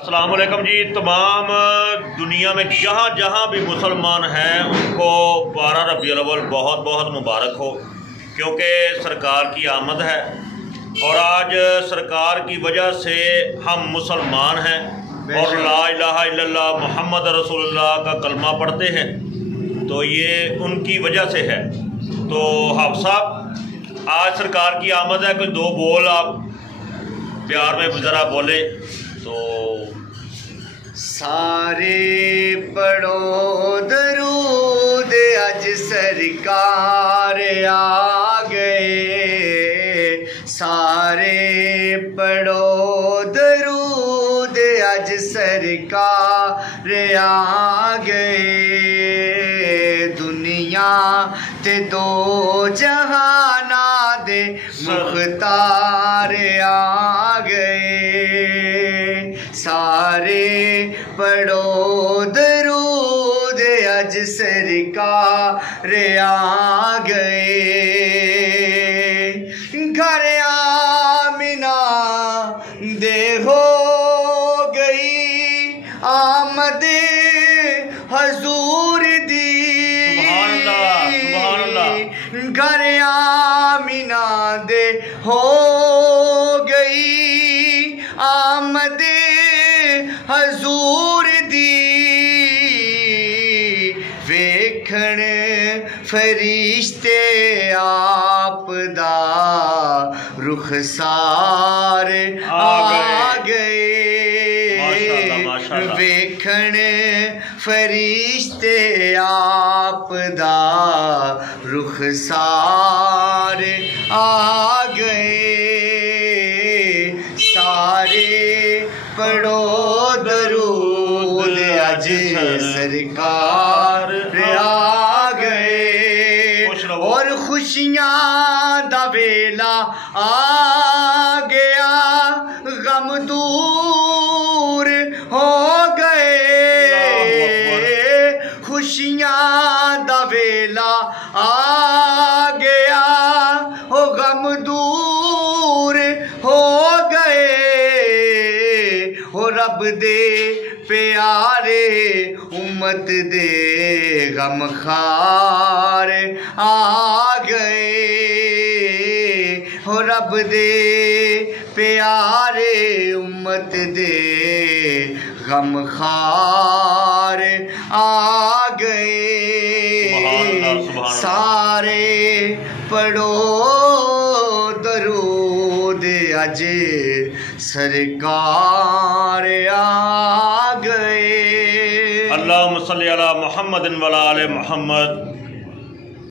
السلام علیکم جی۔ تمام دنیا میں جہاں جہاں بھی مسلمان ہیں ان کو 12 ربیع الاول بہت بہت مبارک ہو، کیونکہ سرکار کی آمد ہے اور آج سرکار کی وجہ سے ہم مسلمان ہیں اور لا الہ الا اللہ محمد رسول اللہ کا کلمہ پڑھتے ہیں، تو یہ ان کی وجہ سے ہے۔ تو حافظ صاحب، آج سرکار کی آمد ہے، کوئی دو بول آپ پیار میں ذرا بولے تو۔ سارے پڑھو درود اج سرکار آ گئے، سارے پڑھو درود اج سرکار آ گئے، دنیا تے دو جہاناں دے مختار آ گئے، سارے پڑھو درود اج سرکار آ گئے، گھر آمنہ دے ہو گئی آمد حضور دی، سبحان اللہ، گھر آمنہ دے ہو گئی آمد حضور دی، ویکھن فرشتے آپ دا رخسار آ گئے، ویکھن فرشتے آپ دا رخسار آ گئے، سارے پڑھو درود اج سرکار آ گئے، اور خوشیاں دا ویلا آ گیا، غم دور ہو گئے، خوشیاں دا ویلا آ گیا، او غم دور ہو گئے، او رب دے پیارے امت دے غم خار آ گئے، او رب دے پیارے امت دے غم خار آ گئے، سارے پڑھو درود اج سرکار آ گئے۔ اللہم صلی علی محمد و علی آل محمد۔